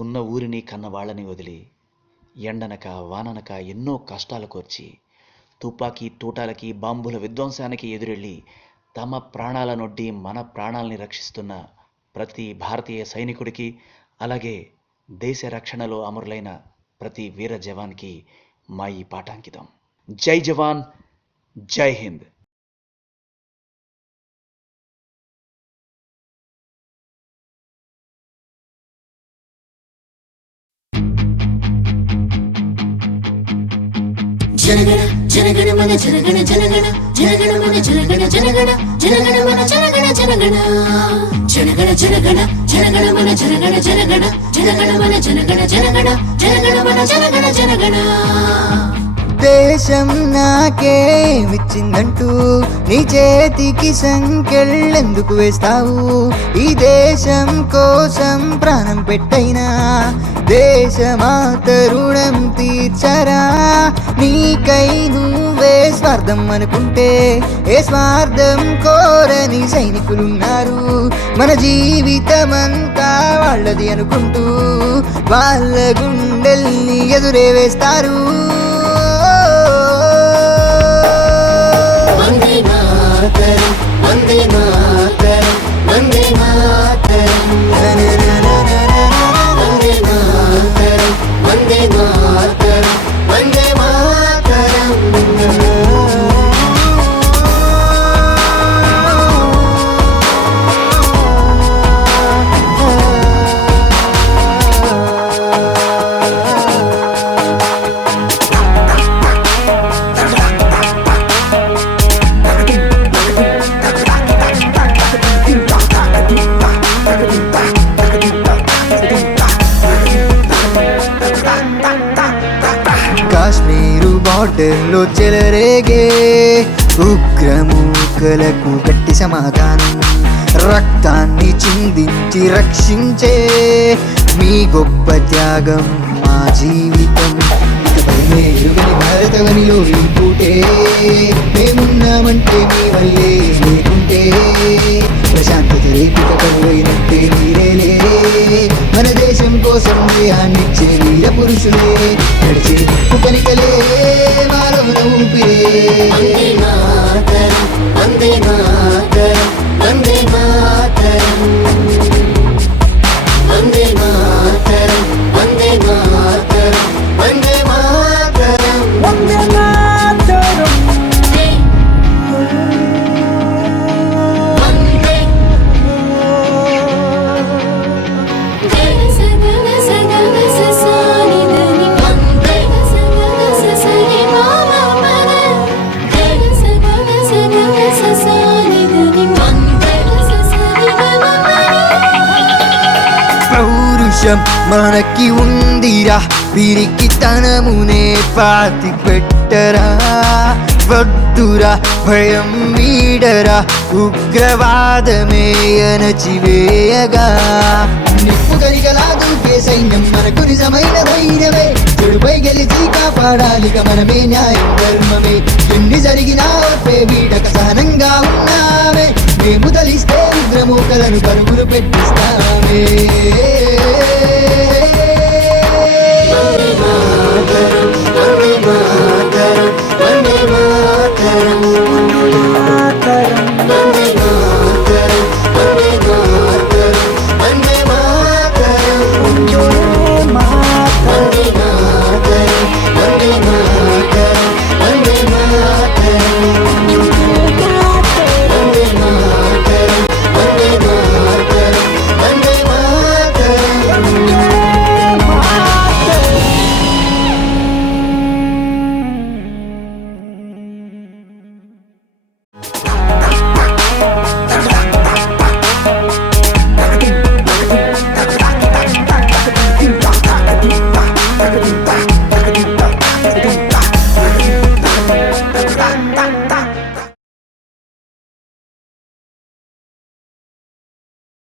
ఉన్న ఊరిని కన్న వాళ్ళని వదిలి ఎండనక వాననక ఎన్నో కష్టాలు కోర్చి తుపాకీ తూటాలకి బాంబుల విధ్వంసానికి ఎదురెళ్ళి తమ ప్రాణాలనొడ్డి మన ప్రాణాలని రక్షిస్తున్న ప్రతి భారతీయ సైనికుడికి, అలాగే దేశ రక్షణలో అమరులైన ప్రతి వీర జవాన్కి మా ఈ పాఠాంకితం. జై జవాన్, జై హింద్. జనగణ జనగణ మన జనగణ జనగణ జనగణ మన జనగణ జనగణ జనగణ మన జనగణ జనగణ జనగణ జనగణ జనగణ మన జనగణ జనగణ జనగణ మన జనగణ జనగణ జనగణ మన జనగణ జనగణ. దేశం నాకే ఇచ్చిందంటూ నీ చేతికి సంకెళ్ళెందుకు వేస్తావు? ఈ దేశం కోసం ప్రాణం పెట్టైనా దేశమాత రుణం తీర్చరా? నీకై నువ్వే స్వార్థం అనుకుంటే ఏ స్వార్థం కోరని సైనికులున్నారు. మన జీవితమంతా వాళ్ళది అనుకుంటూ వాళ్ళ గుండెల్ని ఎదురే వేస్తారు. వందే మాతరం వందే మాతరం వందే మాతరం వందే మాతరం వందే మాతరం వందే మాతరం. కాశ్మీరు బార్డర్లో చెలరేగే ఉగ్రమూకలకు గట్టి సమాధానం, రక్తాన్ని చిందించి రక్షించే మీ గొప్ప త్యాగం మా జీవితం. ఎరుగని భారతవనిలో ఇంపుటే మేమున్నామంటే మీ వల్లే, లేకుంటే ప్రశాంతత రేపిక కరువైనట్టే మీరేలే. మన దేశం కోసం దేహాన్నిచ్చే వీర పురుషులే, నడిచే కనికలే మాలో ఊపిరే. వందే మాతరం వందే మాతరం వందే మాతరం వందే మాతరం వందే మాతరం వందే మాతరం వందే మాతరం వందే జగన సగన ససానిదని వందే సగన ససని మామా మన జగన సగన ససానిదని వందే ససని మామా. పౌరుషం మనకి ఉందిరా, వీరికి తనమునే పాతి పెట్టరా. వద్దురా భయం వీడరా, ఉగ్రవాదమే అణచివేయగా. నిప్పు కరిగలా దూకే సైన్యం మనకు నిజమైన ధైర్యమే. చెడుపై గెలిచి కాపాడాలిక మనమే న్యాయం ధర్మమే. ఎన్ని జరిగినా ఓర్పే వీడక సహనంగా ఉన్నామే. మేము తలిస్తే ఉగ్రమూకలను పరుగులు పెట్టిస్తామే. వందే మాతరం వందే మాతరం